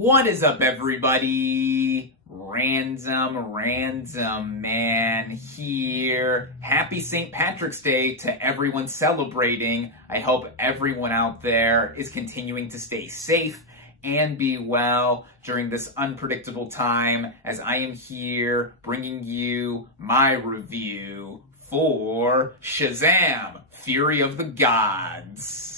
What is up, everybody? RandomRandomMan here. Happy St. Patrick's Day to everyone celebrating. I hope everyone out there is continuing to stay safe and be well during this unpredictable time, as I am here bringing you my review for Shazam! Fury of the Gods.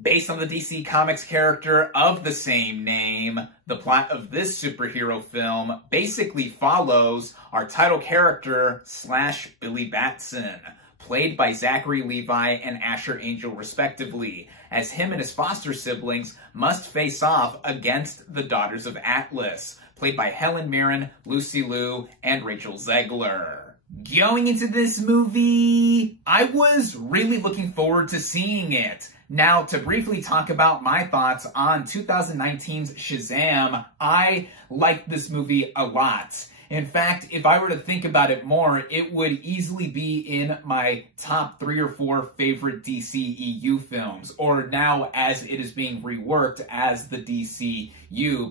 Based on the DC Comics character of the same name, the plot of this superhero film basically follows our title character / Billy Batson, played by Zachary Levi and Asher Angel respectively, as him and his foster siblings must face off against the Daughters of Atlas, played by Helen Mirren, Lucy Liu, and Rachel Zegler. Going into this movie, I was really looking forward to seeing it. Now, to briefly talk about my thoughts on 2019's Shazam, I liked this movie a lot. In fact, if I were to think about it more, it would easily be in my top 3 or 4 favorite DCEU films, or now as it is being reworked as the DCU.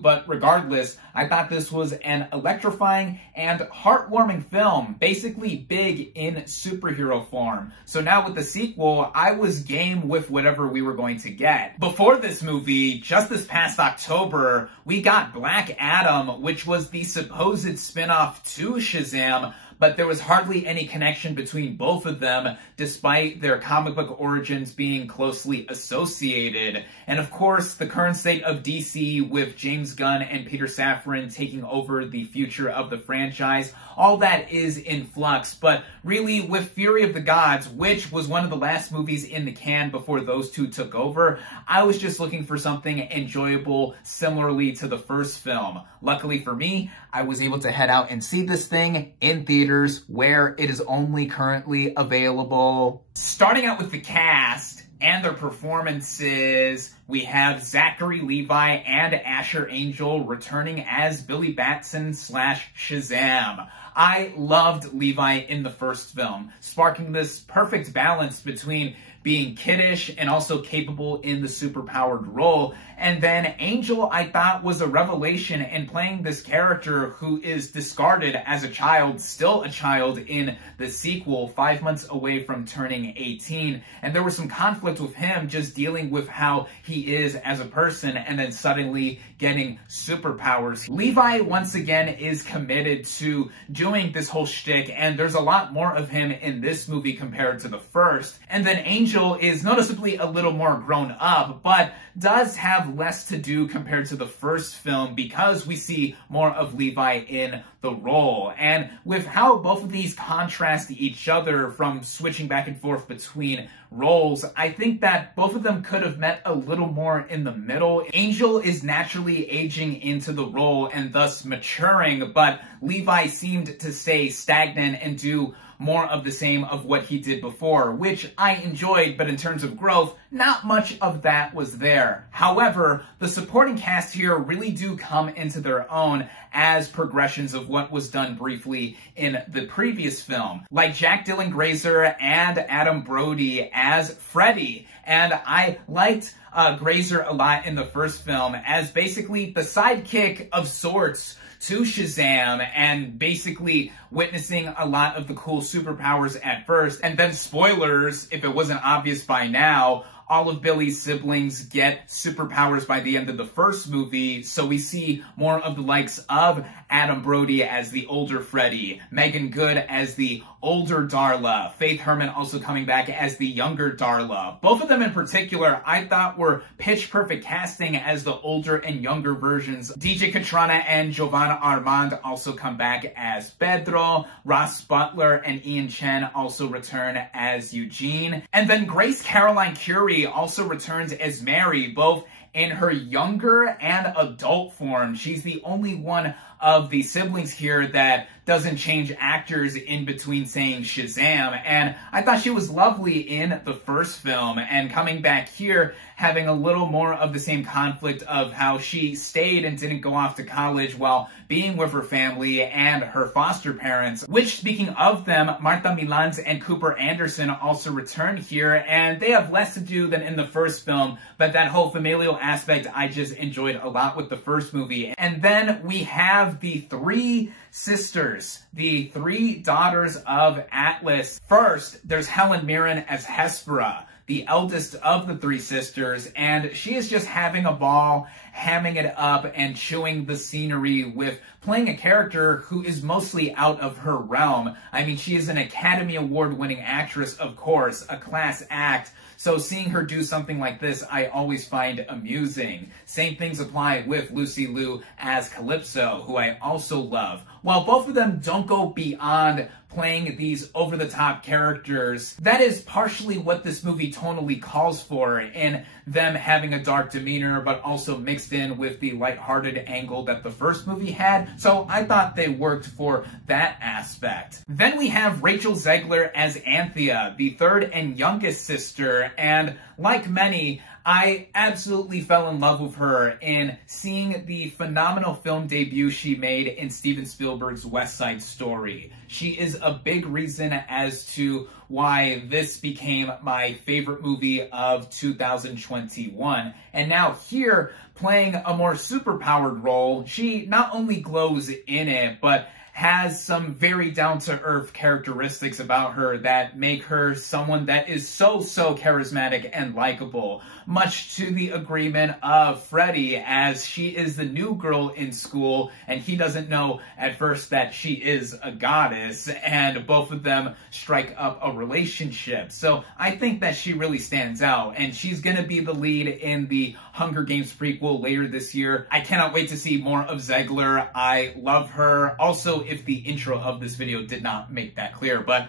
But regardless, I thought this was an electrifying and heartwarming film, basically big in superhero form. So now with the sequel, I was game with whatever we were going to get. Before this movie, just this past October, we got Black Adam, which was the supposed spin-off to Shazam, but there was hardly any connection between both of them, despite their comic book origins being closely associated. And of course, the current state of DC with James Gunn and Peter Safran taking over the future of the franchise, all that is in flux. But really, with Fury of the Gods, which was one of the last movies in the can before those two took over, I was just looking for something enjoyable similarly to the first film. Luckily for me, I was able to head out and see this thing in theaters where it is only currently available. Starting out with the cast and their performances, we have Zachary Levi and Asher Angel returning as Billy Batson / Shazam. I loved Levi in the first film, sparking this perfect balance between being kiddish and also capable in the superpowered role. And then Angel, I thought, was a revelation in playing this character who is discarded as a child, still a child in the sequel, 5 months away from turning 18. And there was some conflict with him just dealing with how he is as a person and then suddenly getting superpowers. Levi, once again, is committed to doing this whole shtick, and there's a lot more of him in this movie compared to the first. And then Angel is noticeably a little more grown up, but does have less to do compared to the first film because we see more of Levi in the role. And with how both of these contrast each other from switching back and forth between roles, I think that both of them could have met a little more in the middle. Angel is naturally aging into the role and thus maturing, but Levi seemed to stay stagnant and do more of the same of what he did before, which I enjoyed, but in terms of growth, not much of that was there. However, the supporting cast here really do come into their own as progressions of what was done briefly in the previous film, like Jack Dylan Grazer and Adam Brody as Freddy. And I liked Grazer a lot in the first film as basically the sidekick of sorts to Shazam, and basically witnessing a lot of the cool superpowers at first. And then spoilers, if it wasn't obvious by now, all of Billy's siblings get superpowers by the end of the first movie, so we see more of the likes of Adam Brody as the older Freddy, Megan Good as the older Darla, Faith Herman also coming back as the younger Darla. Both of them in particular, I thought were pitch-perfect casting as the older and younger versions. DJ Katrana and Giovanna Armand also come back as Pedro, Ross Butler and Ian Chen also return as Eugene. And then Grace Caroline Curie also returns as Mary, both in her younger and adult form. She's the only one of the siblings here that doesn't change actors in between saying Shazam, and I thought she was lovely in the first film, and coming back here, having a little more of the same conflict of how she stayed and didn't go off to college while being with her family and her foster parents, which, speaking of them, Martha Milans and Cooper Anderson also return here, and they have less to do than in the first film, but that whole familial aspect I just enjoyed a lot with the first movie. And then we have the three sisters, the three daughters of Atlas. First, there's Helen Mirren as Hespera, the eldest of the three sisters, and she is just having a ball, hamming it up, and chewing the scenery with playing a character who is mostly out of her realm. I mean, she is an Academy Award-winning actress, of course, a class act, so seeing her do something like this, I always find amusing. Same things apply with Lucy Liu as Calypso, who I also love. While both of them don't go beyond playing these over-the-top characters, that is partially what this movie tonally calls for, in them having a dark demeanor, but also mixed in with the lighthearted angle that the first movie had, so I thought they worked for that aspect. Then we have Rachel Zegler as Anthea, the third and youngest sister, and like many, I absolutely fell in love with her in seeing the phenomenal film debut she made in Steven Spielberg's West Side Story. She is a big reason as to why this became my favorite movie of 2021. And now here, playing a more superpowered role, she not only glows in it, but has some very down-to-earth characteristics about her that make her someone that is so charismatic and likable, much to the agreement of Freddie, as she is the new girl in school, and he doesn't know at first that she is a goddess, and both of them strike up a relationship. So I think that she really stands out, and she's gonna be the lead in the Hunger Games prequel later this year. I cannot wait to see more of Zegler. I love her. Also, if the intro of this video did not make that clear, but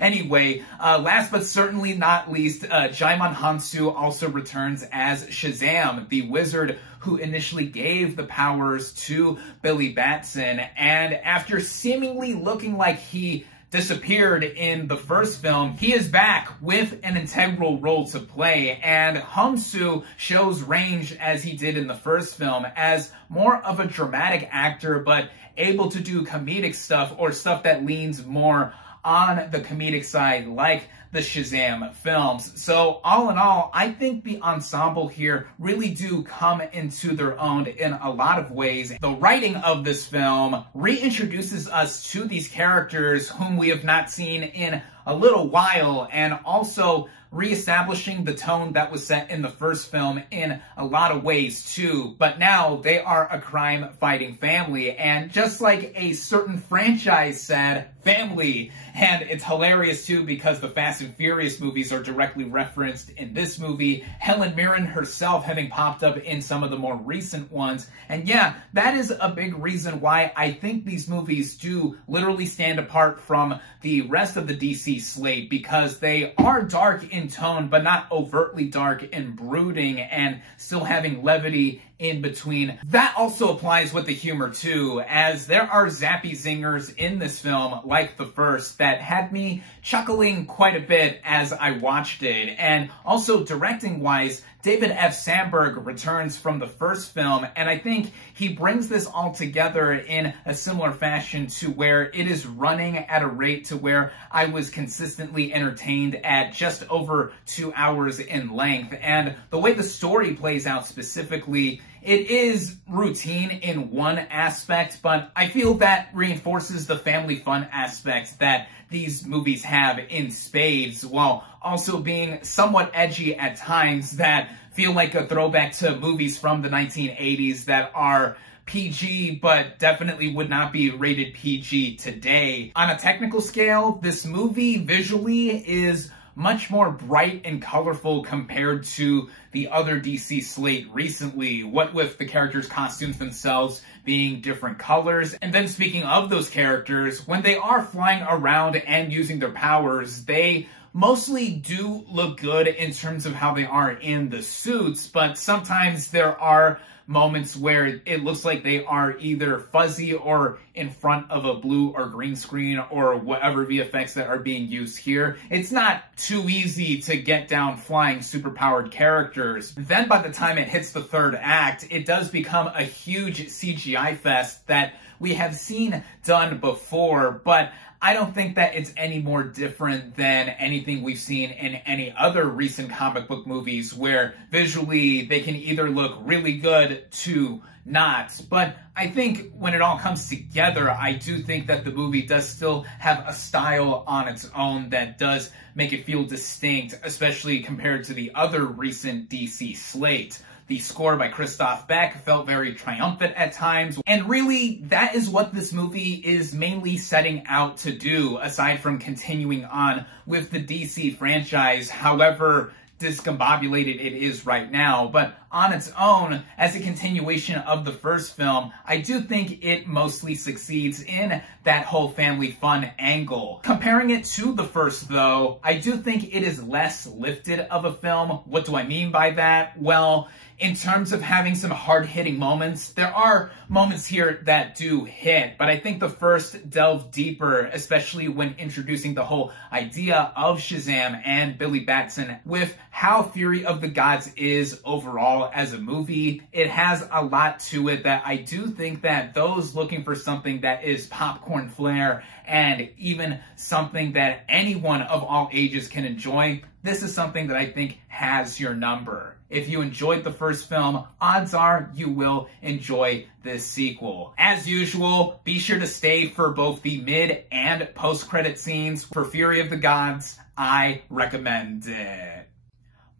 anyway, last but certainly not least, Djimon Hounsou also returns as Shazam, the wizard who initially gave the powers to Billy Batson, and after seemingly looking like he disappeared in the first film, he is back with an integral role to play, and Hounsou shows range as he did in the first film as more of a dramatic actor, but able to do comedic stuff or stuff that leans more on the comedic side, like the Shazam films. So all in all, I think the ensemble here really do come into their own in a lot of ways. The writing of this film reintroduces us to these characters whom we have not seen in a little while, and also reestablishing the tone that was set in the first film in a lot of ways too. But now they are a crime-fighting family, and just like a certain franchise said, family. And it's hilarious too because the Fast and Furious movies are directly referenced in this movie, Helen Mirren herself having popped up in some of the more recent ones. And yeah, that is a big reason why I think these movies do literally stand apart from the rest of the DC slate, because they are dark in tone, but not overtly dark and brooding, and still having levity in between. That also applies with the humor too, as there are zappy zingers in this film, like the first, that had me chuckling quite a bit as I watched it. And also directing-wise, David F. Sandberg returns from the first film, and I think he brings this all together in a similar fashion to where it is running at a rate to where I was consistently entertained at just over 2 hours in length. And the way the story plays out specifically, it is routine in one aspect, but I feel that reinforces the family fun aspect that these movies have in spades, while also being somewhat edgy at times that feel like a throwback to movies from the 1980s that are PG, but definitely would not be rated PG today. On a technical scale, this movie visually is much more bright and colorful compared to the other DC slate recently, what with the characters' costumes themselves being different colors. And then speaking of those characters, when they are flying around and using their powers, they mostly do look good in terms of how they are in the suits, but sometimes there are moments where it looks like they are either fuzzy or in front of a blue or green screen or whatever VFX that are being used here. It's not too easy to get down flying superpowered characters. Then by the time it hits the third act, it does become a huge CGI fest that we have seen done before, but I don't think that it's any more different than anything we've seen in any other recent comic book movies where visually they can either look really good to not. But I think when it all comes together, I do think that the movie does still have a style on its own that does make it feel distinct, especially compared to the other recent DC slate. The score by Christoph Beck felt very triumphant at times, and really, that is what this movie is mainly setting out to do, aside from continuing on with the DC franchise, however discombobulated it is right now. But on its own, as a continuation of the first film, I do think it mostly succeeds in that whole family fun angle. Comparing it to the first, though, I do think it is less lifted of a film. What do I mean by that? Well, in terms of having some hard-hitting moments, there are moments here that do hit, but I think the first delved deeper, especially when introducing the whole idea of Shazam and Billy Batson with how Fury of the Gods is overall as a movie. It has a lot to it that I do think that those looking for something that is popcorn flair and even something that anyone of all ages can enjoy, this is something that I think has your number. If you enjoyed the first film, odds are you will enjoy this sequel. As usual, be sure to stay for both the mid and post-credit scenes. For Fury of the Gods, I recommend it.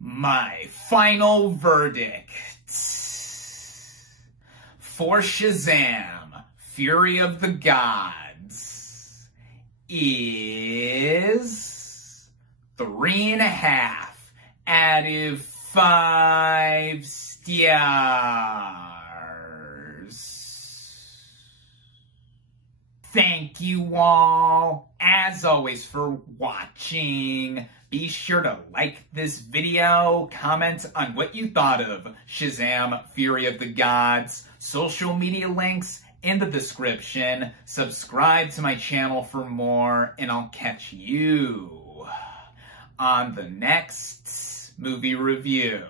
My final verdict for Shazam, Fury of the Gods is 3.5 out of 5 stars. Thank you all, as always, for watching. Be sure to like this video, comment on what you thought of Shazam, Fury of the Gods, social media links in the description, subscribe to my channel for more, and I'll catch you on the next movie review.